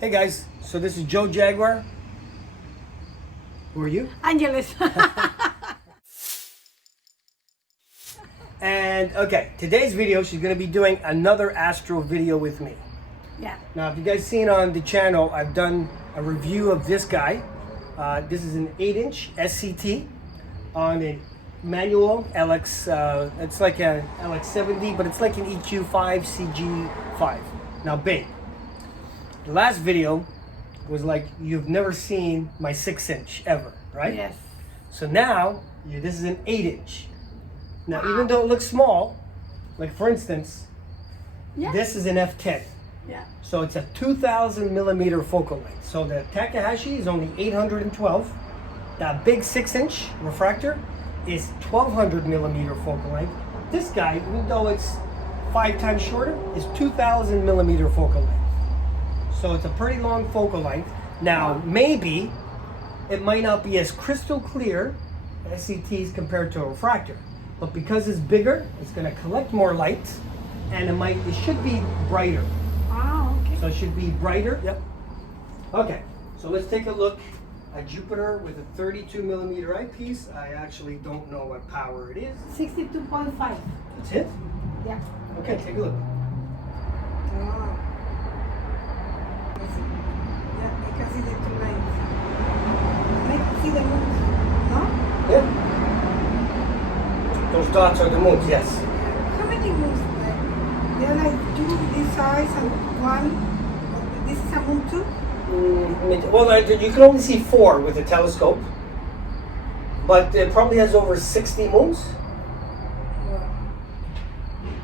Hey guys, so this is Joe Jaguar. Who are you? Angeles. And okay, today's video, she's going to be doing another astro video with me. Yeah. Now, if you guys seen on the channel, I've done a review of this guy. This is an 8-inch SCT on a manual LX. It's like an LX70, but it's like an EQ5 CG5. Now, babe, the last video was like you've never seen my 6-inch ever, right? Yes. So now this is an 8-inch. Now, Wow. even though it looks small, like for instance, Yeah. this is an F10. Yeah. So it's a 2,000 millimeter focal length. So the Takahashi is only 812. That big 6-inch refractor is 1,200 millimeter focal length. This guy, even though it's 5 times shorter, is 2,000 millimeter focal length. So it's a pretty long focal length. Now, maybe it might not be as crystal clear SCTs compared to a refractor, but because it's bigger, it's going to collect more light, and it should be brighter. Oh, okay. So it should be brighter. Yep. Okay, so let's take a look at Jupiter with a 32 millimeter eyepiece. I actually don't know what power it is. 62.5. That's it? Yeah. Okay, take a look. Oh. Yeah, I can see the two lines. And I can see the moon. No? Yeah. Those dots are the moons, yes. How many moons? There are like 2 this size and 1. This is a moon too? Well, you can only see 4 with the telescope, but it probably has over 60 moons.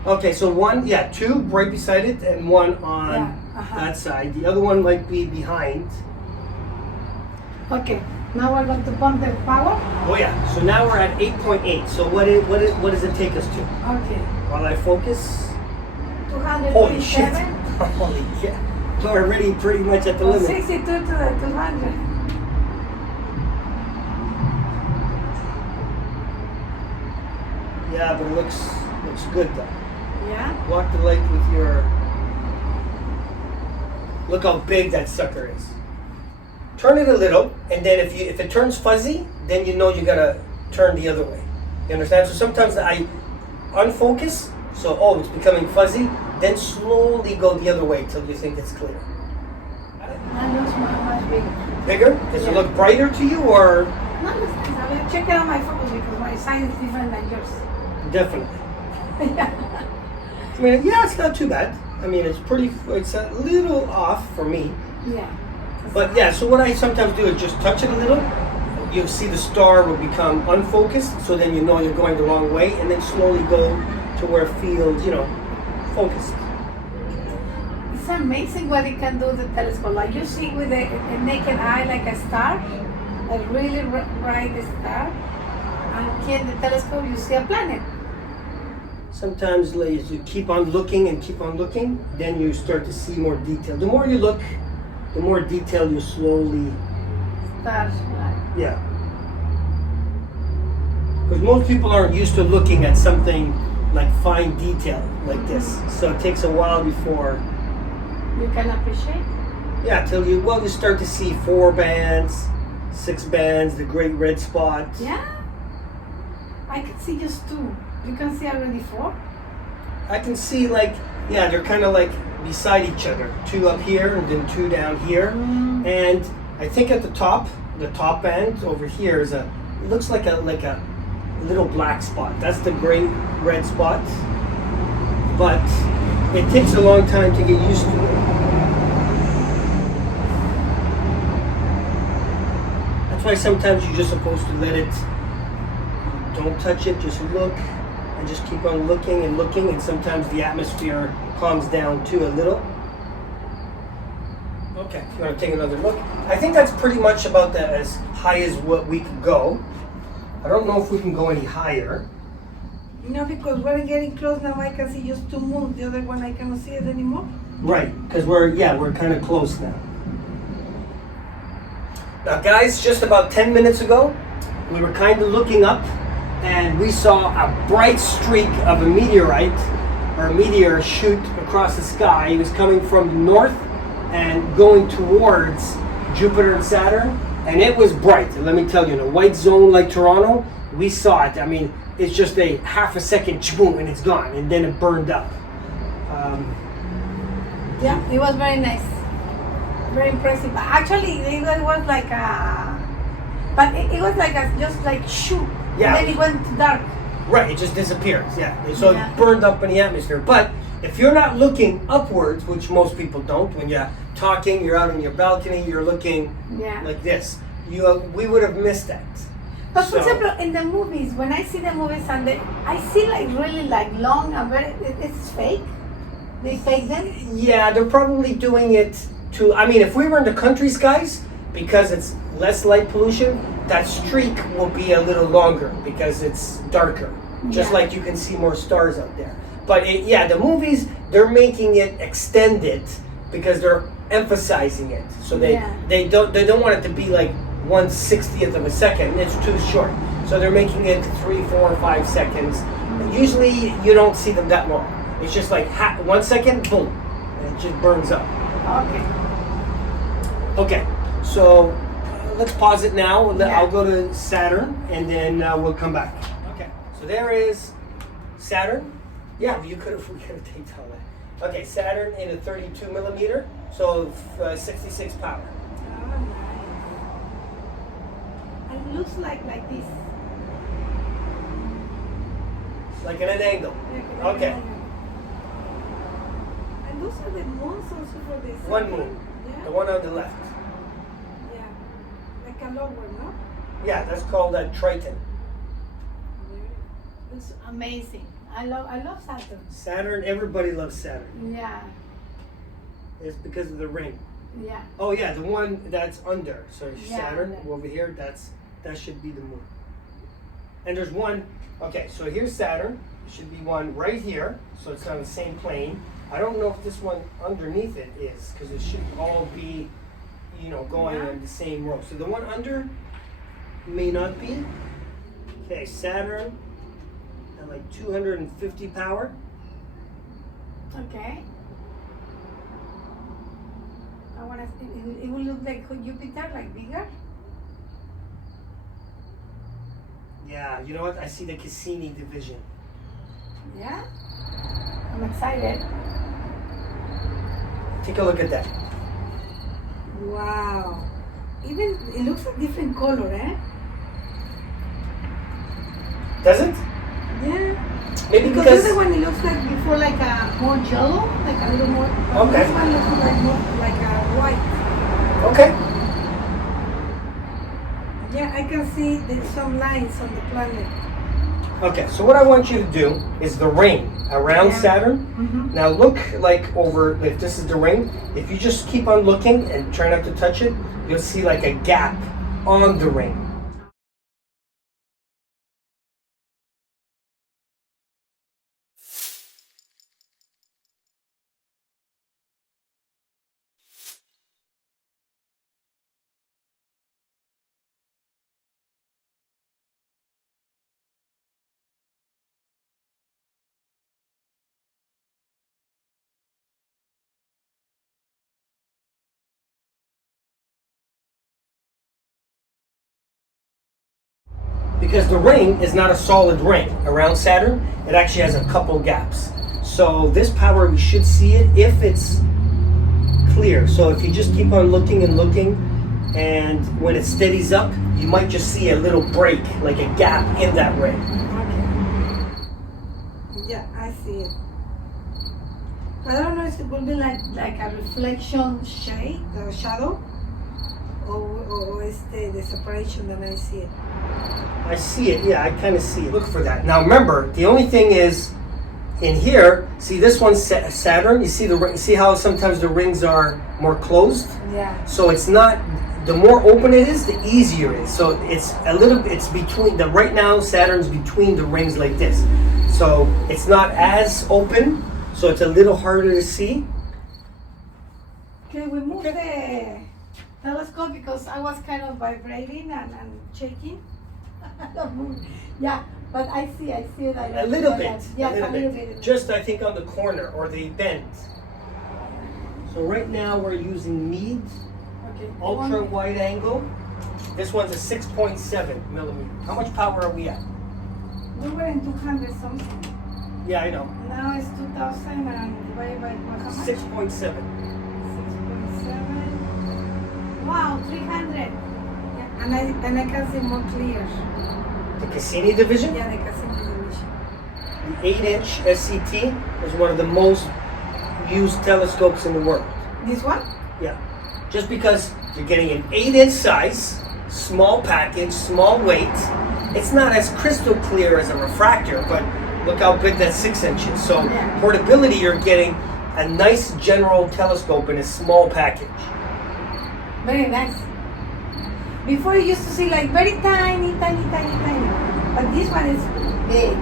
Okay, so 2 right beside it and 1 on that side. The other one might be behind. Okay, now we're going to pump the power. Oh yeah, so now we're at 8.8. So what does it take us to? Okay. While I focus? 227. Holy shit. Holy yeah. We're already pretty much at the From limit. 62 to the 200. Yeah, but it looks good though. Yeah? Walk the light with your... Look how big that sucker is. Turn it a little, and then if it turns fuzzy, then you know you gotta turn the other way. You understand? So sometimes I unfocus, so it's becoming fuzzy, then slowly go the other way till you think it's clear. That looks much bigger. Bigger? Does it look brighter to you, or? No, I will check it on my focus because my size is different than yours. Definitely. Yeah. I mean, yeah, it's not too bad. I mean, it's a little off for me. Yeah. But yeah, so what I sometimes do is just touch it a little. You'll see the star will become unfocused, so then you know you're going the wrong way, and then slowly go to where it feels, focused. It's amazing what it can do with the telescope. Like you see with a naked eye like a star, a really bright star, and here in the telescope you see a planet. Sometimes as you keep on looking and keep on looking, then you start to see more detail. The more you look, the more detail you slowly... Stars, right? Yeah. Because most people aren't used to looking at something like fine detail like this. So it takes a while before... You can appreciate? Yeah, till you start to see 4 bands, 6 bands, the great red spot. Yeah. I can see just 2. You can see already 4? I can see they're kind of like beside each other. 2 up here and then 2 down here. And I think at the top band over here it looks like a little black spot. That's the great red spot. But it takes a long time to get used to it. That's why sometimes you're just supposed to let it, don't touch it, just look, and just keep on looking, and sometimes the atmosphere calms down too a little. Okay, if you want to take another look. I think that's pretty much about as high as what we can go. I don't know if we can go any higher. No, because we're getting close now. I can see just 2 moons. The other one I cannot see it anymore. Right, because we're kind of close now. Now guys, just about 10 minutes ago, we were kind of looking up and we saw a bright streak of a meteorite or a meteor shoot across the sky. It was coming from the north and going towards Jupiter and Saturn, and it was bright. And let me tell you, in a white zone like Toronto, we saw it. I mean, it's just a half a second, boom, and it's gone, and then it burned up. Yeah, it was very nice, very impressive. Actually, it was like a, but it was like a just like shoot. Yeah. And then it went dark. Right, it just disappears. Yeah, so Yeah. it burned up in the atmosphere. But if you're not looking upwards, which most people don't, when you're talking, you're out on your balcony, you're looking Yeah. like this. We would have missed that. But for So- example, in the movies, when I see the movies and I see like really like long and very, it's fake. They fake them. Yeah, they're probably doing it to. I mean, if we were in the country skies, because it's less light pollution, that streak will be a little longer because it's darker. Just Yeah. like you can see more stars out there. But the movies, they're making it extended because they're emphasizing it. So they don't want it to be like 1/60th of a second. It's too short. So they're making it 3, 4, 5 seconds. And usually you don't see them that long. It's just like 1 second, boom, and it just burns up. Okay. Okay, so let's pause it now. Yeah. I'll go to Saturn, and then we'll come back. Okay, so there is Saturn. Yeah, we could have taped all that. Okay, Saturn in a 32 millimeter, so 66 power. Oh, nice. And it looks like this. Like at an angle. Okay, And those are the moons also for this. one moon, the one on the left. Yeah. Like a lower, no? Yeah, that's called a Triton. Looks amazing. I love Saturn. Saturn, everybody loves Saturn. Yeah. It's because of the ring. Yeah. Oh yeah, the one that's under. So Yeah, Saturn that- over here, that should be the moon. And there's one, okay, so here's Saturn. There should be one right here, so it's on the same plane. I don't know if this one underneath it is, because it should all be, going Yeah. in the same row. So the one under may not be. Okay, Saturn at like 250 power. Okay. I want to. It will look like Jupiter, like bigger. Yeah, you know what? I see the Cassini division. Yeah. I'm excited. Take a look at that. Wow. Even it looks a different color, eh? Does it? Yeah. Maybe Because because. the other one it looks like before like a more yellow, like a little more. But Okay. This one looks like more like a white. Okay. Yeah, I can see there's some lines on the planet. Okay, so what I want you to do is the ring around Yeah. Saturn. Mm-hmm. Now look like over, if this is the ring, if you just keep on looking and try not to touch it, you'll see like a gap on the ring. Because the ring is not a solid ring around Saturn, it actually has a couple gaps. So this power, we should see it if it's clear. So if you just keep on looking and looking, and when it steadies up, you might just see a little break, like a gap in that ring. Okay. Yeah, I see it. I don't know if it will be like a reflection shade, shadow, or is the separation that I see it. I see it, yeah, I kind of see it. Look for that. Now remember, the only thing is, in here, see this one's Saturn, you see the ring, see how sometimes the rings are more closed? Yeah. So it's not, the more open it is, the easier it is. So it's a little, it's between, right now Saturn's between the rings like this. So it's not as open, so it's a little harder to see. Okay, we moved the telescope because I was kind of vibrating and shaking. Yeah, but I see it. A little bit, Yeah, a little bit. Just I think on the corner or the bend. So right now we're using meade, Okay. ultra wide angle. This one's a 6.7 millimeter. How much power are we at? We were in 200 something. Yeah, I know. Now it's 2000 and divided by what, how much? 6.7. 6.7. Wow, 300. Yeah. And I can see more clear. The Cassini division? Yeah, the Cassini division. The 8-inch SCT is one of the most used telescopes in the world. This one? Yeah. Just because you're getting an 8-inch size, small package, small weight. It's not as crystal clear as a refractor, but look how big that 6 inches. So Yeah. portability, you're getting a nice general telescope in a small package. Very nice. Before you used to see like very tiny. But this one is big.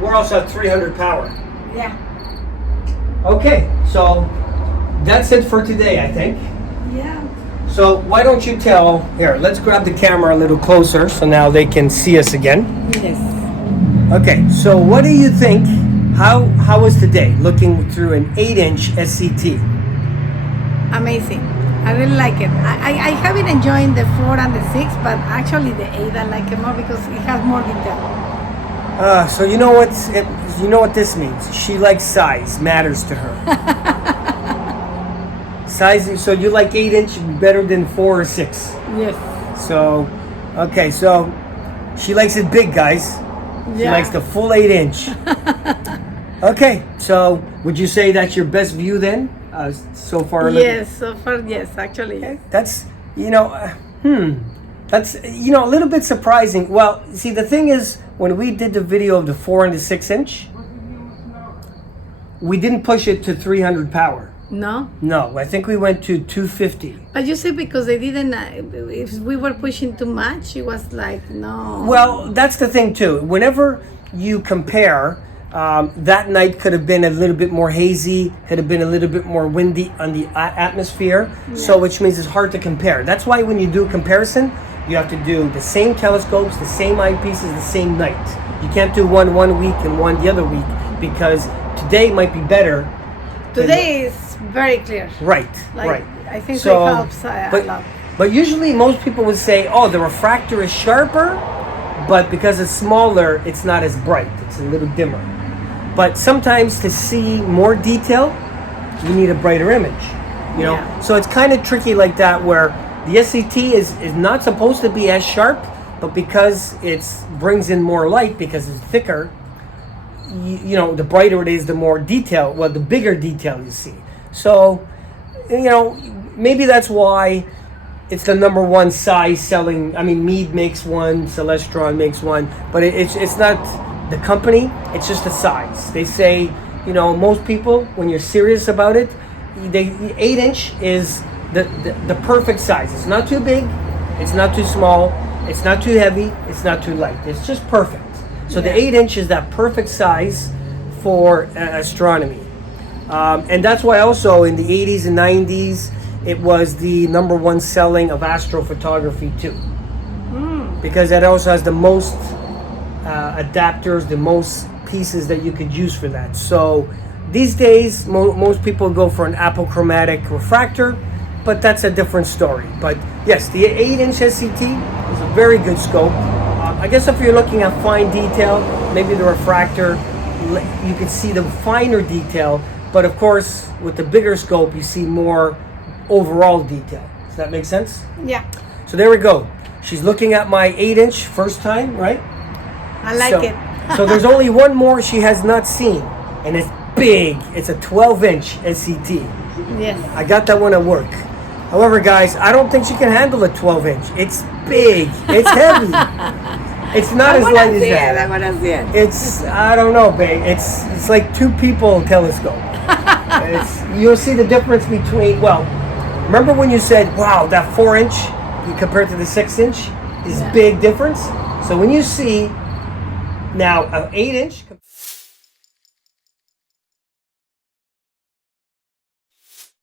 We're also at 300 power. Yeah. Okay, so that's it for today, I think. Yeah. So why don't you tell, here, let's grab the camera a little closer so now they can see us again. Yes. Okay, so what do you think, how was today looking through an 8-inch SCT? Amazing. I really like it. I have been enjoying the 4 and the 6, but actually the 8 I like it more because it has more detail. So you know what this means. She likes size, matters to her. Size, so you like 8-inch better than 4 or 6. Yes. So, okay, so she likes it big, guys. She Yeah. likes the full 8-inch. Okay, so would you say that's your best view then, so far? Yes, so far, yes, actually. Yes. That's, that's, a little bit surprising. Well, see, the thing is, when we did the video of the 4 and the 6-inch, we didn't push it to 300 power. No? No, I think we went to 250. But you see, because they didn't, if we were pushing too much, it was like, no. Well, that's the thing too. Whenever you compare, that night could have been a little bit more hazy, could have been a little bit more windy on the atmosphere, so which means it's hard to compare. That's why when you do a comparison, you have to do the same telescopes, the same eyepieces, the same night. You can't do one week and one the other week, because today might be better. Today is very clear. Right, Like, right. I think So, it helps a lot. But usually most people would say, oh, the refractor is sharper, but because it's smaller, it's not as bright. It's a little dimmer. But sometimes to see more detail, you need a brighter image. You know, Yeah. so it's kind of tricky like that, where the SCT is not supposed to be as sharp, but because it brings in more light, because it's thicker, the brighter it is, the more detail, well, the bigger detail you see. So, maybe that's why it's the number one size selling. I mean, Meade makes one, Celestron makes one, but it's not the company, it's just the size. They say, most people, when you're serious about it, the 8-inch is the perfect size. It's not too big, it's not too small, it's not too heavy, it's not too light. It's just perfect. So the 8-inch is that perfect size for astronomy. And that's why also in the 80s and 90s, it was the number one selling of astrophotography too. Because it also has the most adapters, the most pieces that you could use for that. So these days, most people go for an apochromatic refractor, but that's a different story. But yes, the 8-inch SCT is a very good scope. I guess if you're looking at fine detail, maybe the refractor, you can see the finer detail, but of course, with the bigger scope, you see more overall detail. Does that make sense? Yeah. So there we go. She's looking at my 8-inch first time, right? I like it. So there's only one more she has not seen, and it's big. It's a 12-inch SCT. Yes. I got that one at work. However, guys, I don't think she can handle a 12-inch. It's big. It's heavy. It's not as light as that. I want to see it. It's, I don't know, babe. It's like two people telescope. You'll see the difference between, well, remember when you said, wow, that 4-inch compared to the 6-inch is big difference? So when you see now an 8-inch